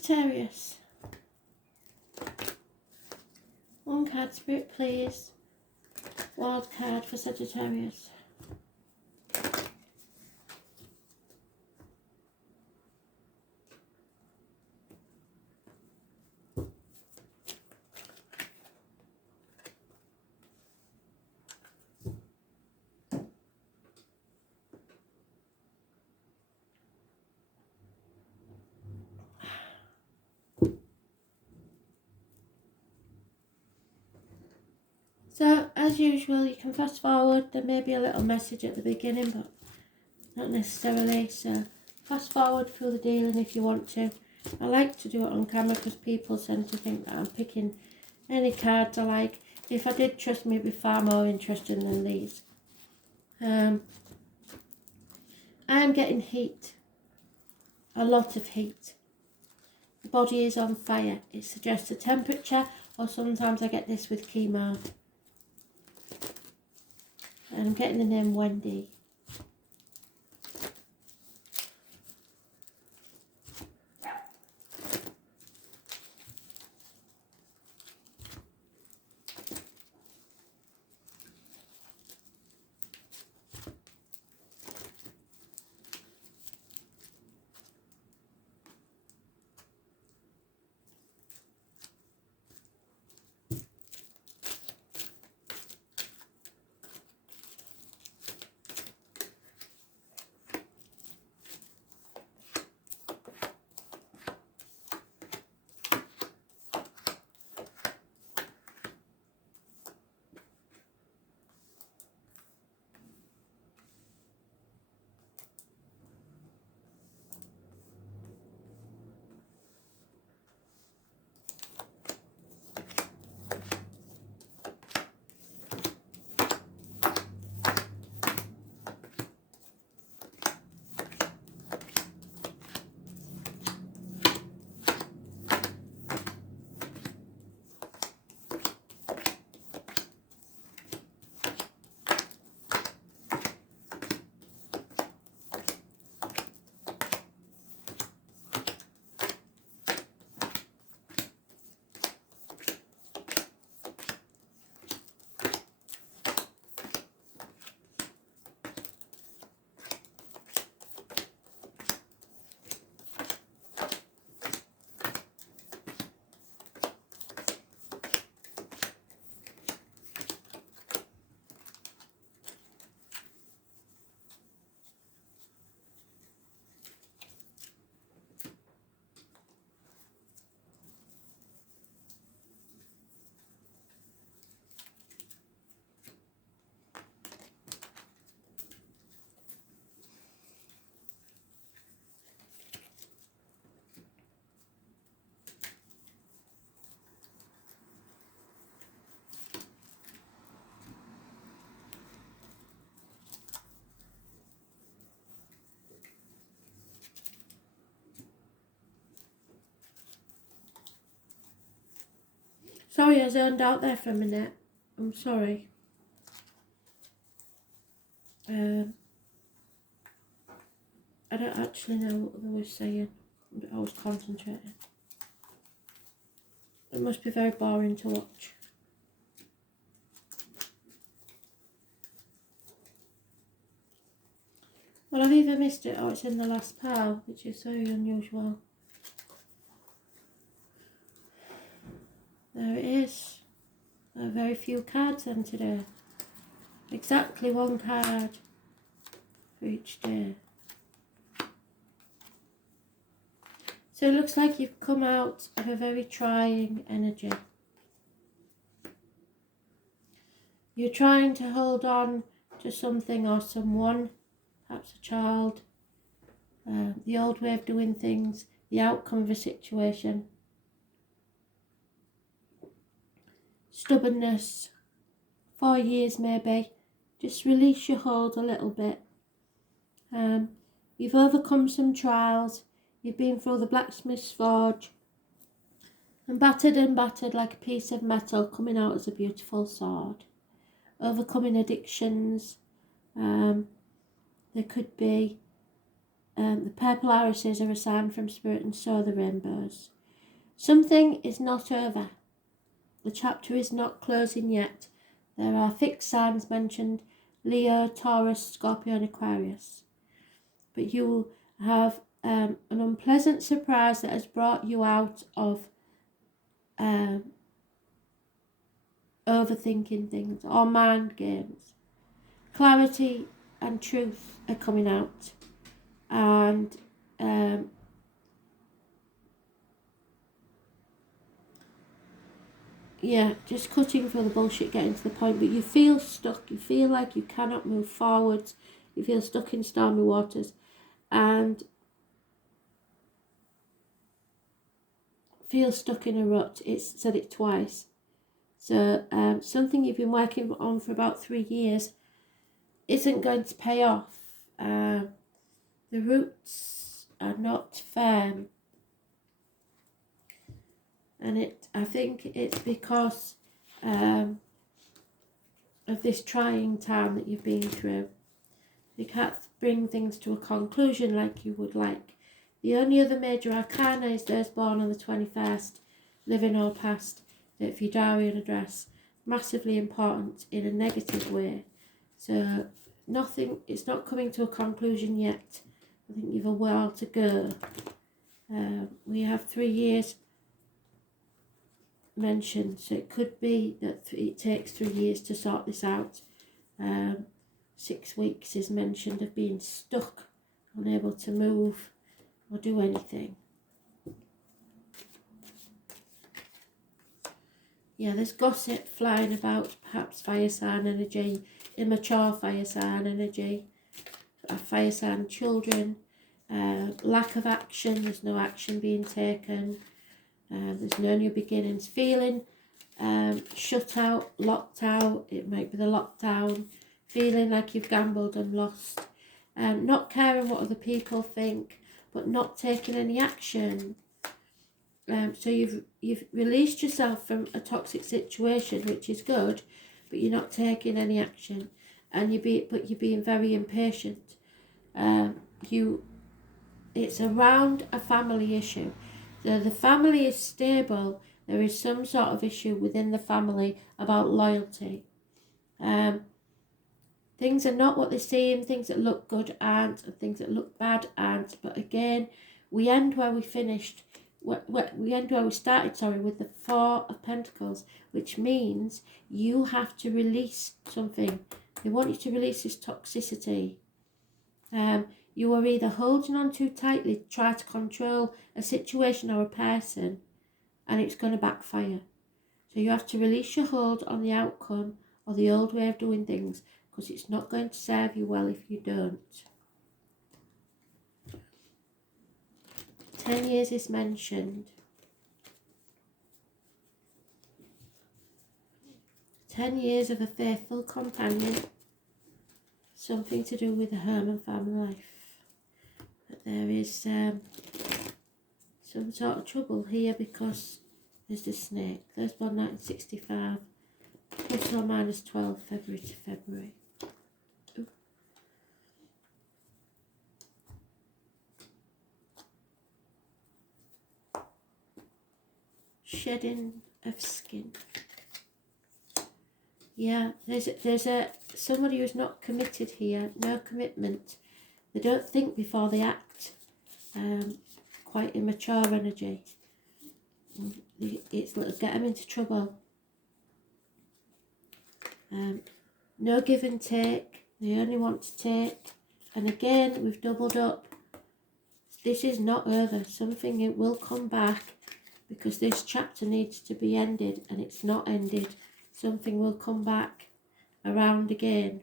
Sagittarius. One card, Spirit, please. Wild card for Sagittarius. So, as usual, you can fast forward. There may be a little message at the beginning, but not necessarily. So, fast forward through the dealing if you want to. I like to do it on camera because people tend to think that I'm picking any cards I like. If I did, trust me, it'd be far more interesting than these. I am getting heat. A lot of heat. The body is on fire. It suggests a temperature, or sometimes I get this with chemo. And I'm getting the name Wendy. Sorry, I zoned out there for a minute. I'm sorry. I don't actually know what they were saying. I was concentrating. It must be very boring to watch. Well, I've either missed it or it's in the last pile, which is very unusual. There it is. There are very few cards in today. Exactly one card for each day. So it looks like you've come out of a very trying energy. You're trying to hold on to something or someone, perhaps a child, the old way of doing things, the outcome of a situation. Stubbornness, 4 years maybe. Just release your hold a little bit. You've overcome some trials. You've been through the blacksmith's forge and battered like a piece of metal, coming out as a beautiful sword. Overcoming addictions. There could be the purple irises are a sign from Spirit, and so are the rainbows. Something is not over. The chapter is not closing yet. There are fixed signs mentioned: Leo, Taurus, Scorpio and Aquarius. But you will have an unpleasant surprise that has brought you out of overthinking things or mind games. Clarity and truth are coming out, and yeah, just cutting through the bullshit, getting to the point. But you feel stuck, you feel like you cannot move forwards, you feel stuck in stormy waters, and feel stuck in a rut. It's said it twice. So something you've been working on for about 3 years isn't going to pay off. The roots are not firm, and I think it's because of this trying time that you've been through. You can't bring things to a conclusion like you would like. The only other major arcana is those born on the 21st, living or past, that for your diary and address, massively important in a negative way. So it's not coming to a conclusion yet. I think you've a while to go. We have 3 years mentioned, so it could be that it takes 3 years to sort this out. 6 weeks is mentioned of being stuck, unable to move or do anything. Yeah, there's gossip flying about, perhaps fire sign energy, immature fire sign energy, fire sign children, lack of action, there's no action being taken, there's no new beginnings, feeling shut out, locked out, it might be the lockdown, feeling like you've gambled and lost, not caring what other people think, but not taking any action. So you've released yourself from a toxic situation, which is good, but you're not taking any action, and you're being very impatient. It's around a family issue. So the family is stable. There is some sort of issue within the family about loyalty. Things are not what they seem. Things that look good aren't, and things that look bad aren't. But again, we end where we finished. We end where we started, with the Four of Pentacles, which means you have to release something. They want you to release this toxicity. You are either holding on too tightly to try to control a situation or a person, and it's going to backfire. So you have to release your hold on the outcome or the old way of doing things, because it's not going to serve you well if you don't. 10 years is mentioned. 10 years of a faithful companion. Something to do with the home and family life. But there is some sort of trouble here because there's the snake. Those born 1965. Plus or minus 12 February to February. Ooh. Shedding of skin. Yeah, there's somebody who's not committed here, no commitment. They don't think before they act. Quite immature energy. It'll get them into trouble. No give and take. They only want to take. And again, we've doubled up. This is not over. Something, it will come back, because this chapter needs to be ended, and it's not ended. Something will come back around again.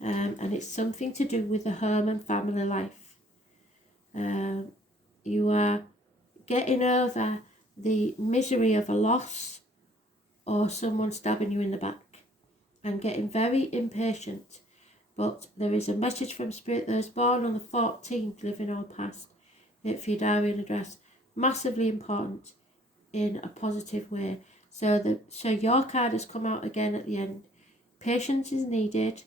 And it's something to do with the home and family life. You are getting over the misery of a loss or someone stabbing you in the back, and getting very impatient. But there is a message from Spirit. Those born on the 14th, living or past, for your diary and address, massively important in a positive way. So your card has come out again at the end. Patience is needed.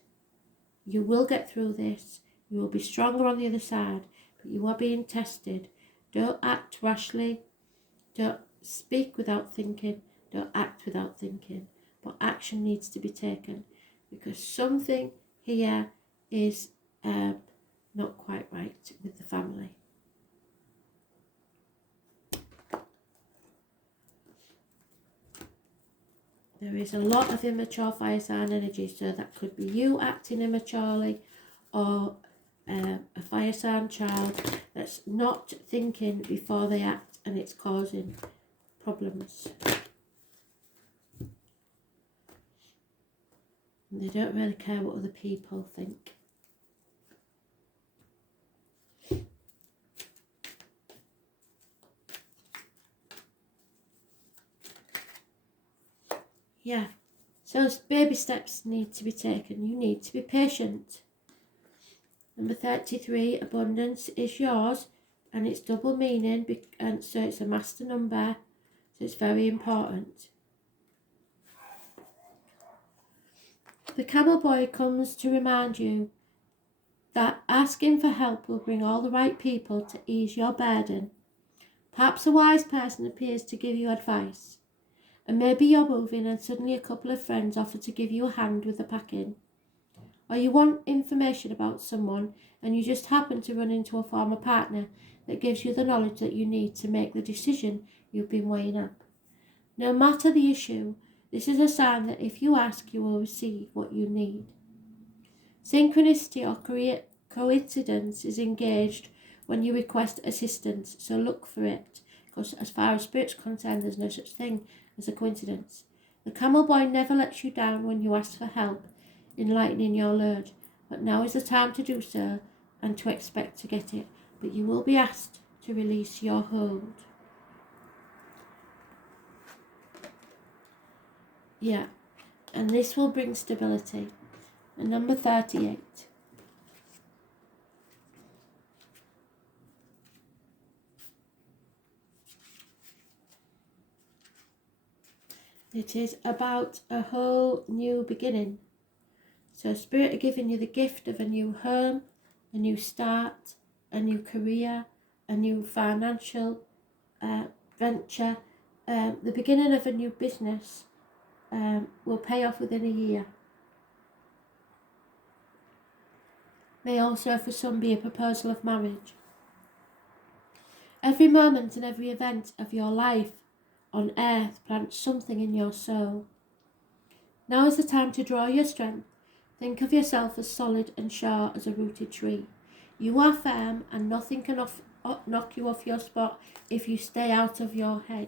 You will get through this. You will be stronger on the other side, but you are being tested. Don't act rashly. Don't speak without thinking. Don't act without thinking. But action needs to be taken because something here is not quite right with the family. There is a lot of immature fire sign energy, so that could be you acting immaturely or a fire sign child that's not thinking before they act, and it's causing problems. And they don't really care what other people think. Yeah, so baby steps need to be taken. You need to be patient. Number 33, abundance is yours, and it's double meaning, and so it's a master number, so it's very important. The camel boy comes to remind you that asking for help will bring all the right people to ease your burden. Perhaps a wise person appears to give you advice. And maybe you're moving and suddenly a couple of friends offer to give you a hand with the packing. Or you want information about someone and you just happen to run into a former partner that gives you the knowledge that you need to make the decision you've been weighing up. No matter the issue, this is a sign that if you ask, you will receive what you need. Synchronicity or coincidence is engaged when you request assistance, so look for it, because as far as spirit's concerned, there's no such thing as a coincidence. The camel boy never lets you down when you ask for help in lightening your load, but now is the time to do so and to expect to get it, but you will be asked to release your hold. Yeah, and this will bring stability. And number 38. It is about a whole new beginning. So Spirit are giving you the gift of a new home, a new start, a new career, a new financial venture. The beginning of a new business will pay off within a year. May also for some be a proposal of marriage. Every moment and every event of your life on earth plants something in your soul. Now is the time to draw your strength. Think of yourself as solid and sure as a rooted tree. You are firm and nothing can knock you off your spot if you stay out of your head.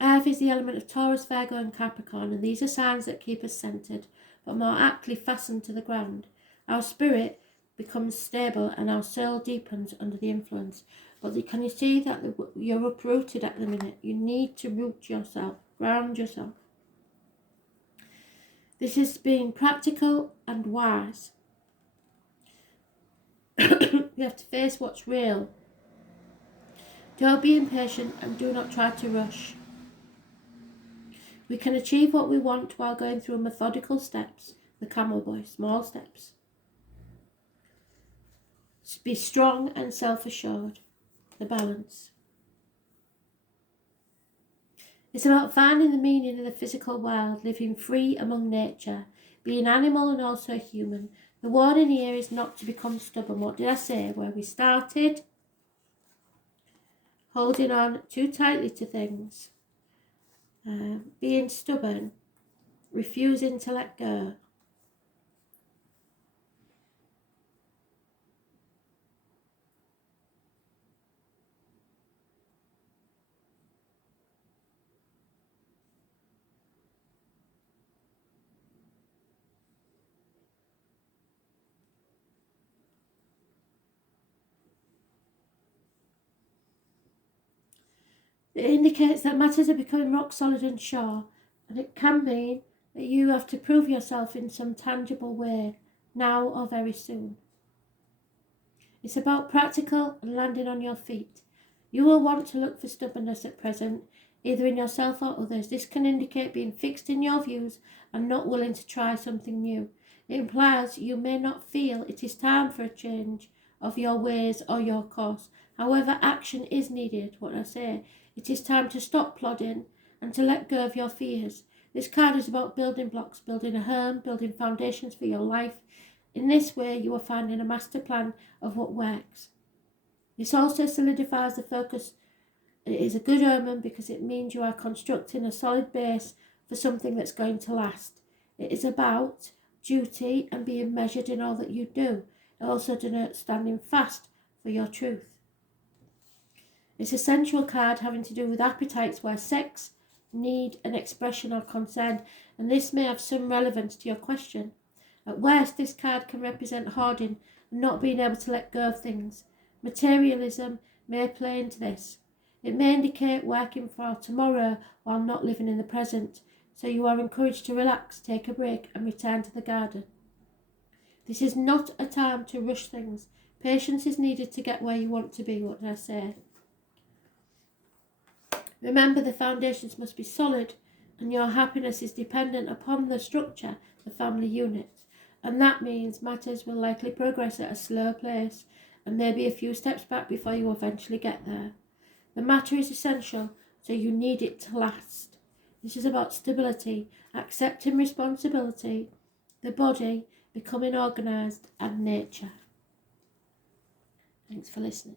Earth is the element of Taurus, Virgo and Capricorn, and these are signs that keep us centred, but more aptly fastened to the ground. Our spirit becomes stable and our soul deepens under the influence. But can you see that you're uprooted at the minute? You need to root yourself, ground yourself. This is being practical and wise. You have to face what's real. Don't be impatient and do not try to rush. We can achieve what we want while going through methodical steps, the camel boy, small steps. Be strong and self-assured, the balance. It's about finding the meaning in the physical world, living free among nature, being animal and also human. The warning here is not to become stubborn. What did I say? Where we started? Holding on too tightly to things. Being stubborn. Refusing to let go. It indicates that matters are becoming rock solid and sure, and it can mean that you have to prove yourself in some tangible way, now or very soon. It's about practical and landing on your feet. You will want to look for stubbornness at present, either in yourself or others. This can indicate being fixed in your views and not willing to try something new. It implies you may not feel it is time for a change of your ways or your course. However, action is needed. What I say, it is time to stop plodding and to let go of your fears. This card is about building blocks, building a home, building foundations for your life. In this way, you are finding a master plan of what works. This also solidifies the focus. It is a good omen because it means you are constructing a solid base for something that's going to last. It is about duty and being measured in all that you do. It also denotes standing fast for your truth. It's a sensual card having to do with appetites where sex, need and expression are concerned, and this may have some relevance to your question. At worst, this card can represent hoarding and not being able to let go of things. Materialism may play into this. It may indicate working for tomorrow while not living in the present, so you are encouraged to relax, take a break and return to the garden. This is not a time to rush things. Patience is needed to get where you want to be, what did I say? Remember, the foundations must be solid and your happiness is dependent upon the structure, the family unit. And that means matters will likely progress at a slow pace and maybe a few steps back before you eventually get there. The matter is essential, so you need it to last. This is about stability, accepting responsibility, the body, becoming organised, and nature. Thanks for listening.